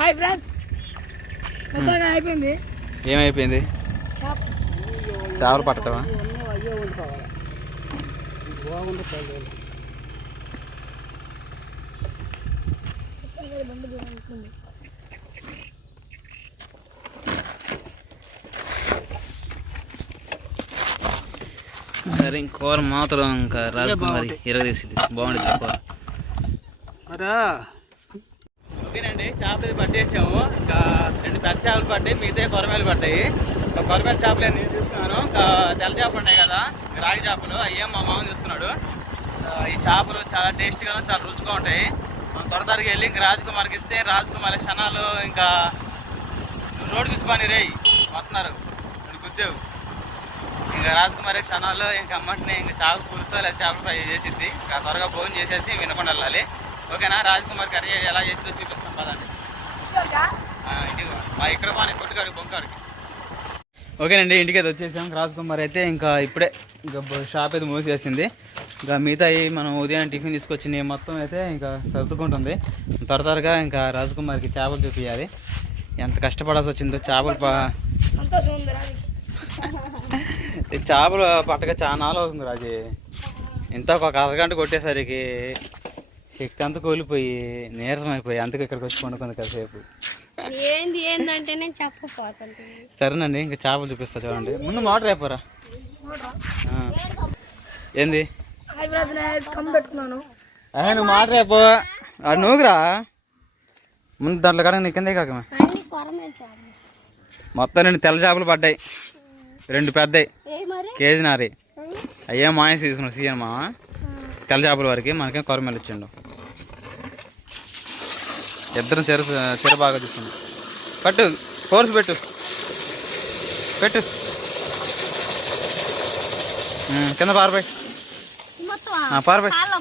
Hi friend మొత్తంగా అయిపోయింది. ఏమైపోయింది? చేప. చేపలు పట్టటమా? అయ్యే వండుకోవాలి బాగుంది సరే కూర మాత్రం ఇంకా రాజకుమారి ఇరవై తీసింది బాగుంటుంది కూర అరా. ఓకేనండి చేపలు పట్టేసాము. ఇంకా రెండు పెద్ద చేపలు పడ్డాయి మిగతా కొరమేలు పడ్డాయి ఇంకా కొరమేల చేపలు నేను తీసుకున్నాను. ఇంకా తెల్ల చేపలు ఉన్నాయి కదా రాగి చేపలు. అయ్యేం మా మామ తీసుకున్నాడు. ఈ చేపలు చాలా టేస్టీగా చాలా రుచిగా ఉంటాయి. మనం త్వర వెళ్ళి ఇంకా రాజకుమార్కి ఇస్తే రాజకుమారి క్షణాలు ఇంకా రోడ్డు చూసుకొని రేయ్ వస్తున్నారు. గుద్దేవు ఇంకా రాజకుమారి క్షణాల్లో ఇంకా అమ్మటిని ఇంకా చేపలు పులుసు లేదా చేపలు ఫ్రై చేసిద్ది. ఇంకా త్వరగా భోజనం చేసేసి వినకుండా వెళ్ళాలి. ఓకేనా? రాజకుమార్ కర్రీ ఎలా చేసిందో చూపిస్తాం పదండి. ఇంటికి. మా ఇక్కడ బాగా కొట్టుకాడు బొంకాడికి ఓకేనండి ఇంటికి అయితే వచ్చేసాం రాజకుమార్ అయితే ఇంకా ఇప్పుడే ఇంకా షాప్ అయితే మూసేసింది. ఇంకా మిగతా మనం ఉదయం టిఫిన్ తీసుకొచ్చింది మొత్తం అయితే ఇంకా సర్దుకుంటుంది. త్వర త్వరగా ఇంకా రాజకుమార్కి చేపలు చూపించాలి ఎంత కష్టపడాల్సి వచ్చిందో చేపలు సంతోషం ఉంది రాజు. చేపలు పట్టక చాలా నాలుగు అవుతుంది రాజీ. ఇంత ఒక అరగంట కొట్టేసరికి శక్తి అంతా కోల్పోయి నీరసం అయిపోయి అందుకే ఇక్కడికి వచ్చి పండుకుంది కాసేపు. ఏంది ఏందంటే నేను చెప్పపోతుంటే సరేనండి ఇంకా చేపలు చూపిస్తా చూడండి. ముందు మోటార్ అయిపోరా. ఏంది? నువ్వు మోటార్ అయిపో నువ్వురా ముందు దాంట్లో కనుక నీ కిందే చాలు మొత్తం రెండు తెల్ల చేపలు పడ్డాయి. రెండు మరి? కేజీ నారి. అయ్యే మాయస్ తీసుకున్నాడు సీఎన్ మామ తెల్ల చేపల వరకు మనకేం కొరమేలు ఇచ్చిండు. ఇద్దరం చెర చెర బాగా తీసుకుంది పట్టు కోర్సు పెట్టు. పెట్టు. కింద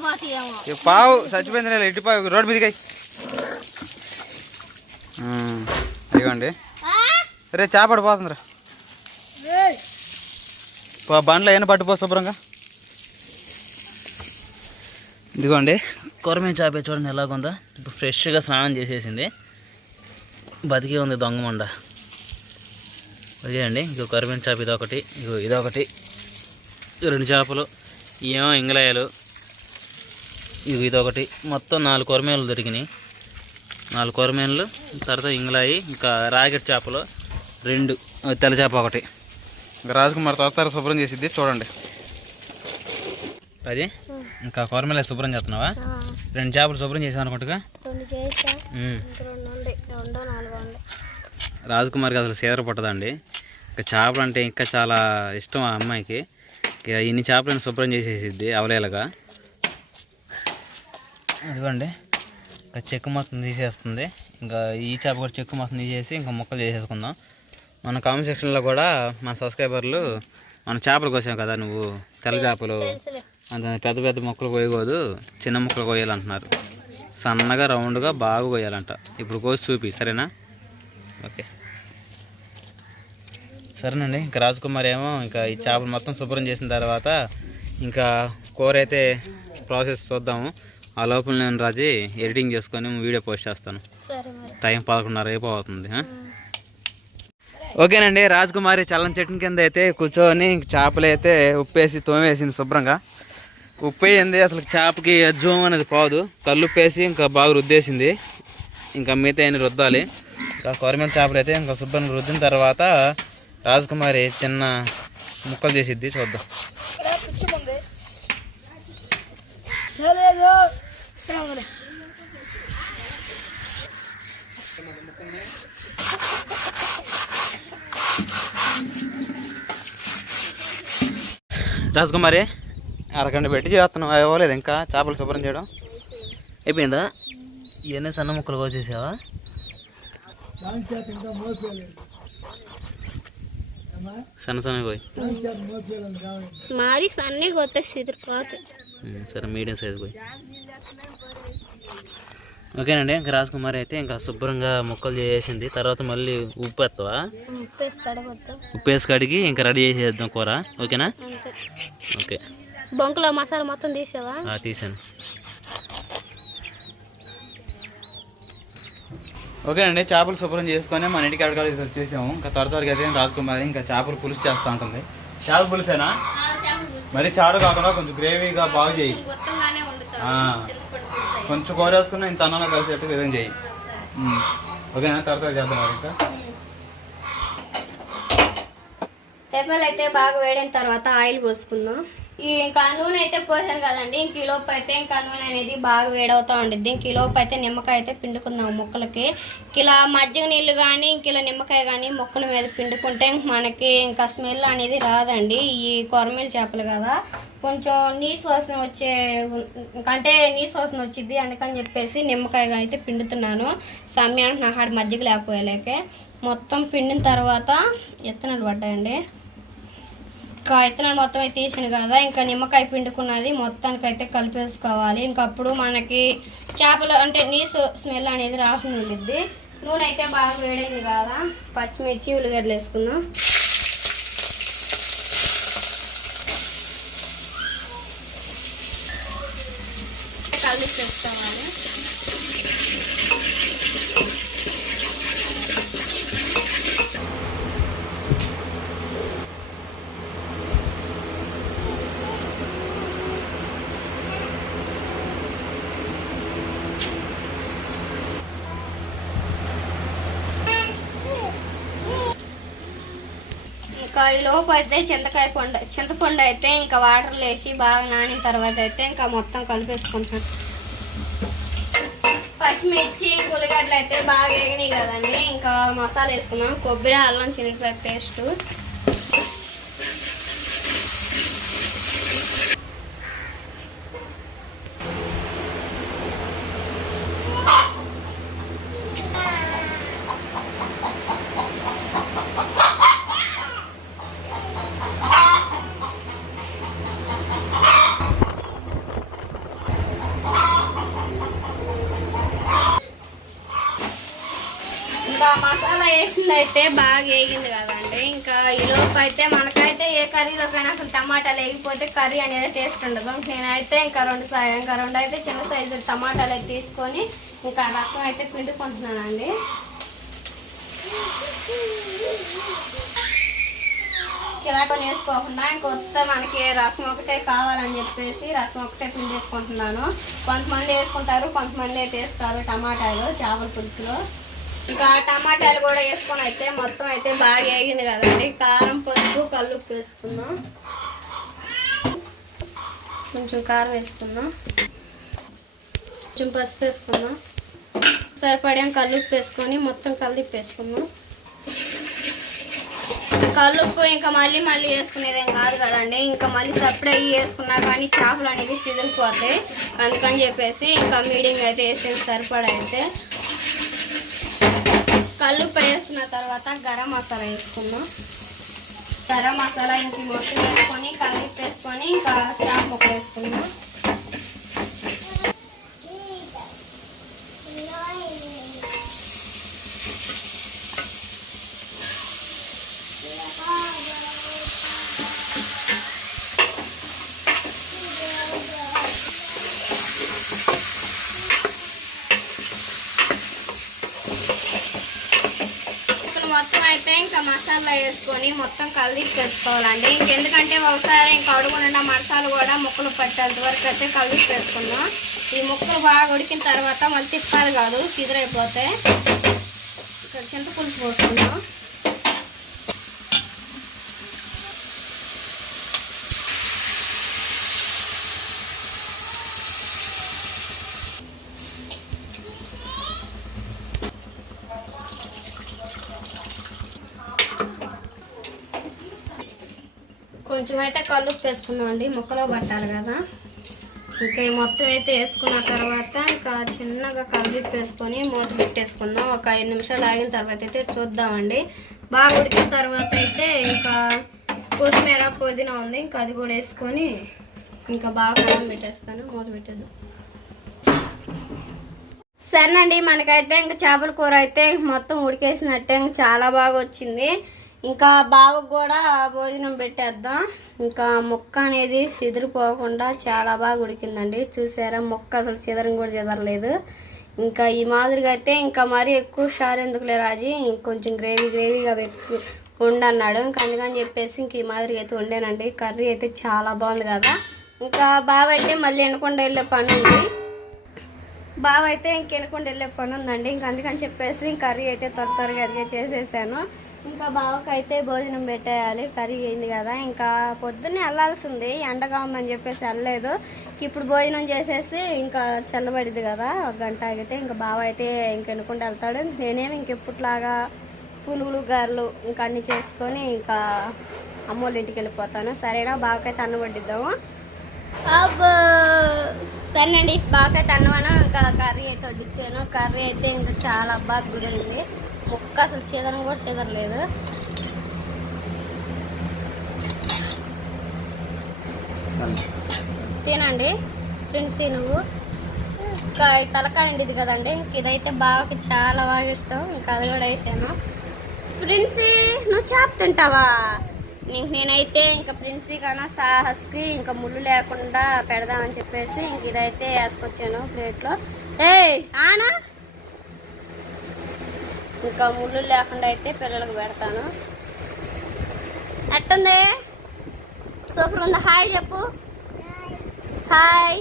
పోతాయేమో ఈ పావు చచ్చిపోయింది నేను ఇటు పావు రోడ్డు మీదకి ఇదిగోండి. రే చేపడి పోతుందిరా. పో- బండ్లో ఏమైనా పట్టుపో శుభ్రంగా. ఇదిగోండి. కొరమే చేపే చూడండి ఎలాగుందో. ఇప్పుడు ఫ్రెష్గా స్నానం చేసేసింది. బతికే ఉంది దొంగమండ మొండ. అదేండి ఇంకో కొరమేన చేప ఇదొకటి. ఇగో ఇదొకటి. రెండు చేపలు. ఏమో ఇంగలాయలు. ఇవి ఇదొకటి. మొత్తం నాలుగు కొరమేలు దొరికినాయి. నాలుగు కొరమేన్లు తర్వాత ఇంగ్లాయి ఇంకా రాకెట్ చేపలు. రెండు. తెల్ల చేప ఒకటి. రాజకుమార్ తర్వాత శుభ్రం చేసిద్ది. చూడండి. అది? ఇంకా కొరమేల శుభ్రం చేస్తున్నావా? రెండు చేపలు శుభ్రం చేసావు అనుకుంటుగా? రాజకుమార్కి అసలు సీదర పుట్టదండి. ఇంకా చేపలు అంటే ఇంకా చాలా ఇష్టం ఆ అమ్మాయికి. ఇక ఇన్ని చేపలను శుభ్రం చేసేసిద్ది అవలేలగా. ఇదిగోండి. ఇంకా చెక్కు మొత్తం తీసేస్తుంది. ఇంకా ఈ చేప కూడా చెక్కు మొత్తం తీసేసి ఇంకా ముక్కలు చేసేసుకుందాం. మన కామెంట్ సెక్షన్లో కూడా మన సబ్స్క్రైబర్లు మన చేపలు కోసాం కదా నువ్వు తెల్ల చేపలు. అంత పెద్ద పెద్ద ముక్కలు కోయకూడదు చిన్న ముక్కలు కోయాలంటున్నారు. సన్నగా రౌండ్గా బాగా కోయాలంట. ఇప్పుడు కోసి చూపి సరేనా? ఓకే. సరేనండి ఇంకా రాజకుమార్ ఏమో ఇంకా ఈ చేపలు మొత్తం శుభ్రం చేసిన తర్వాత ఇంకా కూర అయితే ప్రాసెస్ చూద్దాము. ఆ లోపల నేను రాజీ ఎడిటింగ్ చేసుకొని వీడియో పోస్ట్ చేస్తాను. టైం పదకొండున్నర అయిపోతుంది? ఓకేనండి రాజకుమారి చల్లని చెట్టు కింద అయితే కూర్చొని చేపలు అయితే ఉప్పేసి తోమేసింది శుభ్రంగా. ఉప్పు వేయింది అసలు చేపకి అజ్జం అనేది పోదు కళ్ళు ఇంకా బాగా రుద్దేసింది. ఇంకా మిగతా అయిన రుద్దాలి. ఇంకా కొరమేల చేపలు అయితే ఇంకా శుభ్రంగా రుద్దిన తర్వాత రాజకుమారి చిన్న ముక్కలు చేసిద్ది. చూద్దాం. రాజకుమారి అరగంట పెట్టి చేస్తున్నాం అవ్వలేదు ఇంకా చేపలు శుభ్రం చేయడం. అయిపోయిందా? ఇవన్నీ సన్న ముక్కలు కోసేసావా? సన్న సన్న పోయి మరి సన్నీ సరే మీడియం సైజ్ పోయి ఓకేనండి ఇంకా రాజకుమారి అయితే ఇంకా శుభ్రంగా ముక్కలు చేసేసింది తర్వాత మళ్ళీ ఉప్పు వేస్తావా? ఉప్పు వేసి కడిగి ఇంకా రెడీ చేసేద్దాం కూర. ఓకేనా? ఓకే. బొంకులో మసాలా మొత్తం తీసావా? ఆ, తీసాను. ఓకేనండి చేపలు శుభ్రం చేసుకొని మన ఇంటికి అడగాలి వచ్చేసాము ఇంకా త్వర త్వరగా అయితే రాజకుమారి ఇంకా చేపల పులుసు చేస్తూ ఉంటుంది. చేపల పులుసేనా? మరి చారు కాకుండా కొంచెం గ్రేవీగా బాగా చేయి. కొంచెం కూర వేసుకున్నా ఇంత అన్నంలో కలిసేట్టు విధంగా చేయి. ఓకేనా? త్వర త్వరగా చేద్దాం మరి ఇంకా. తెప్పలు అయితే బాగా వేడిన తర్వాత ఆయిల్ పోసుకుందాం. ఇంకా నూనె అయితే పోసాను కదండి. ఇంక ఈలోపు అయితే ఇంకా నూనె అనేది బాగా వేడవుతూ ఉండిద్ది. ఇంక ఈలోపు అయితే నిమ్మకాయ అయితే పిండుకుందాం మొక్కలకి. ఇలా మజ్జిగ నీళ్ళు కానీ ఇంక ఇలా నిమ్మకాయ కానీ మొక్కల మీద పిండుకుంటే మనకి ఇంకా స్మెల్ అనేది రాదండి. ఈ కొరమేలు చేపలు కదా. కొంచెం నీసు వాసన వచ్చే అంటే నీసు వాసన వచ్చింది అందుకని చెప్పేసి నిమ్మకాయ అయితే పిండుతున్నాను. సమయానికి నా హాడ మజ్జిగ లేకపోయలేకే. మొత్తం పిండిన తర్వాత ఎత్తనాలు పడ్డాయండి. ఇంకా విత్తనాలు మొత్తం అయితే వేసాను కదా ఇంకా నిమ్మకాయ పిండుకున్నది మొత్తానికి అయితే కలిపేసుకోవాలి. ఇంకా అప్పుడు మనకి చేపలు అంటే నీసు స్మెల్ అనేది రాకుండా ఉండిద్ది. నూనె అయితే బాగా వేడైంది కదా పచ్చిమిర్చి ఉల్లిగడ్డలు వేసుకుందాం కలిపి చేసుకోవాలి ఇంకా ఈ లోపు అయితే చింతకాయ పండు చింతపండు అయితే ఇంకా వాటర్లో వేసి బాగా నానిన తర్వాత అయితే ఇంకా మొత్తం కలిపేసుకుంటాను పచ్చిమిర్చి ఉల్లిగడ్డలు అయితే బాగా వేగినాయి కదండి. ఇంకా మసాలా వేసుకున్నాం. కొబ్బరి అల్లం చిన్నపాయ పేస్టు ఇంకా అయితే బాగా వేగింది కదండి. ఇంకా ఈ అయితే మనకైతే ఏ కర్రీలోకైనా అసలు టమాటాలు లేకపోతే కర్రీ అనేది టేస్ట్ ఉండదు. నేనైతే ఇంకా రెండు సై- ఇంకా రెండు అయితే చిన్న సైజు టమాటాలు అయితే తీసుకొని ఇంకా రసం అయితే పిండుకుంటున్నానండి. కిరాకొని వేసుకోకుండా ఇంకొత్త మనకి రసం ఒకటే కావాలని చెప్పేసి రసం ఒకటే పిండేసుకుంటున్నాను. కొంతమంది వేసుకుంటారు కొంతమంది అయితే వేస్తారు టమాటాలు చేపల పులుసులో. ఇంకా టమాటాలు కూడా వేసుకొని అయితే మొత్తం అయితే బాగా వేగింది కదండి. కారం పసుపు కల్లుప్పు వేసుకుందాం. కొంచెం కారం వేసుకుందాం. కొంచెం పసుపు వేసుకుందాం. సరిపడాం కల్లుప్పు వేసుకొని మొత్తం కల్లుప్పు వేసుకుందాం. కల్లుప్పు ఇంకా మళ్ళీ మళ్ళీ వేసుకునేదేం కాదు కదండి. ఇంకా మళ్ళీ సపరేట్ అయ్యి వేసుకున్నా కానీ చేపలు అనేవి సిదిలిపోతాయి అందుకని చెప్పేసి ఇంకా మీడియం అయితే వేసేది సరిపడా అయితే కల్లుప్పు వేసుకున్న తర్వాత గరం మసాలా వేసుకున్నాం గరం మసాలా ఇంటి మొత్తం వేసుకొని కలిపి వేసుకొని ఇంకా చేప వేసుకున్నాం మొత్తం అయితే ఇంకా మసాలా వేసుకొని మొత్తం కలిసి పెట్టుకోవాలండి ఇంకెందుకంటే ఒకసారి ఇంకా అడుగుండా మసాలా కూడా ముక్కలు పట్టేంత వరకు అయితే కలిపి పెట్టుకున్నాం ఈ ముక్కలు బాగా ఉడికిన తర్వాత మళ్ళీ తిప్పాలి కాదు చిదురైపోతే. ఇక్కడ చింతపులుసు పోసుకున్నాం కొంచెం అయితే కలుపు వేసుకుందాం అండి ముక్కలో పట్టాలి కదా. ఇంకా మొత్తం అయితే వేసుకున్న తర్వాత ఇంకా చిన్నగా కలిపి వేసుకొని మూత పెట్టేసుకుందాం. ఒక ఐదు నిమిషాలు ఆగిన తర్వాత అయితే చూద్దామండి. బాగా ఉడికిన తర్వాత అయితే ఇంకా కొత్తిమీర పుదీనా ఉంది. ఇంకా అది కూడా వేసుకొని ఇంకా బాగా కలం పెట్టేస్తాను. మూత పెట్టేద్దాం. సరేనండి మనకైతే ఇంకా చేపల కూర అయితే మొత్తం ఉడికేసినట్టే ఇంకా చాలా బాగా వచ్చింది. ఇంకా బావకు కూడా భోజనం పెట్టేద్దాం. ఇంకా ముక్క అనేది చెదిరిపోకుండా చాలా బాగా ఉడికిందండి. చూసారా? ముక్క అసలు చెదరం కూడా చెదరలేదు. ఇంకా ఈ మాదిరిగా అయితే ఇంకా మరీ ఎక్కువ షార్ ఎందుకులే రాజీ? ఇంకొంచెం గ్రేవీ గ్రేవీగా ఉండన్నాడు ఇంకా అందుకని చెప్పేసి ఇంక ఈ మాదిరిగా అయితే వండానండి. కర్రీ అయితే చాలా బాగుంది కదా. ఇంకా బావ అయితే మళ్ళీ ఎనకుండా వెళ్ళే పని ఉంది. బావ అయితే ఇంక ఇంకెనకుండా వెళ్ళే పని ఉందండి. ఇంక అందుకని చెప్పేసి ఇంక కర్రీ అయితే త్వర త్వరగా అదిగే చేసేసాను. ఇంకా బావకైతే భోజనం పెట్టేయాలి కర్రీ అయింది కదా. ఇంకా పొద్దున్నే వెళ్ళాల్సింది ఎండగా ఉందని చెప్పేసి వెళ్ళలేదు. ఇప్పుడు భోజనం చేసేసి ఇంకా చల్లబడిద్ది కదా ఒక గంట ఆగితే ఇంకా బావ అయితే ఇంకెనుకుంటూ వెళ్తాడు. నేనేమి ఇంకెప్పట్లాగా పునుగులు గారెలు ఇంకా అన్ని చేసుకొని ఇంకా అమ్మోళ్ళ ఇంటికి వెళ్ళిపోతాను. సరేనా? బావకైతే అన్నం వడ్డిద్దాము. అబ్బో! సరేనండి బాగా అన్నమాను ఇంకా కర్రీ అయితే వడ్డించాను కర్రీ అయితే ఇంకా చాలా బాగా గురైంది. ముక్క అసలు చీదరం కూడా చీదరలేదు తినండి. ప్రిన్సీ నువ్వు. ఇంకా తలకాయ ఇది కదండి ఇంక ఇదైతే బావకి చాలా బాగా ఇష్టం ఇంకా అది కూడా వేసాను. ప్రిన్సీ నువ్వు చేప తింటావా? ఇంక నేనైతే ఇంకా ప్రిన్సీ కన్నా సాహస్కి ఇంకా ముళ్ళు లేకుండా పెడదామని చెప్పేసి ఇంక ఇదైతే వేసుకొచ్చాను ప్లేట్లో. ఏయ్ ఆనా! ఇంకా ముళ్ళు లేకుండా అయితే పిల్లలకు పెడతాను. ఎట్టుంది? సూపర్ ఉంది. హాయ్ చెప్పు. హాయ్.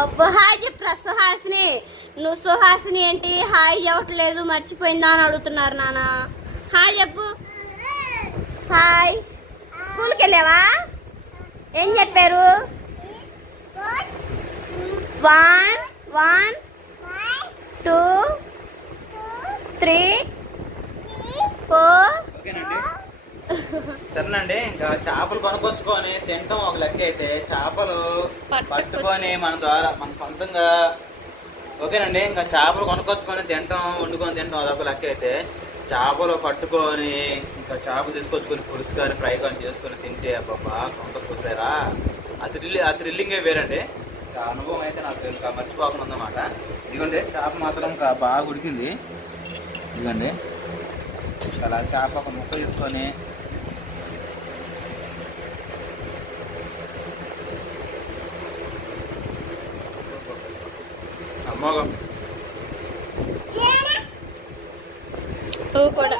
అబ్బో హాయ్ చెప్పరా సుహాసిని. నువ్వు సుహాసిని ఏంటి? హాయ్ చెప్పట్లేదు మర్చిపోయిందా అని అడుగుతున్నారు నాన్న హాయ్ చెప్పు. హాయ్. స్కూల్కి వెళ్ళావా? ఏం చెప్పారు? One one two three four. సరేనండి ఇంకా చేపలు కొనుక్కొచ్చుకొని తినటం ఒక లెక్క అయితే. చేపలు పట్టుకొని మన ద్వారా మన సొంతంగా. ఓకేనండి ఇంకా చేపలు కొనుక్కొచ్చుకొని తినటం వండుకొని తినటం అదొక లెక్క అయితే. చేపలు పట్టుకొని ఇంకా చేపలు తీసుకొచ్చుకొని పులుసు కానీ ఫ్రై కానీ చేసుకొని తింటే అబ్బా సొంత చూసారా ఆ థ్రిల్ ఆ థ్రిల్లింగే వేరండి. అనుభవం అయితే నాకు ఇంకా మర్చిపోకుండా ఉందన్నమాట. ఇదిగోండి చేప మాత్రం ఇంకా బాగా ఉడికింది. ఇదిగోండి. అలా చేప ఒక ముక్క తీసుకొని అమ్మోగం కూడా.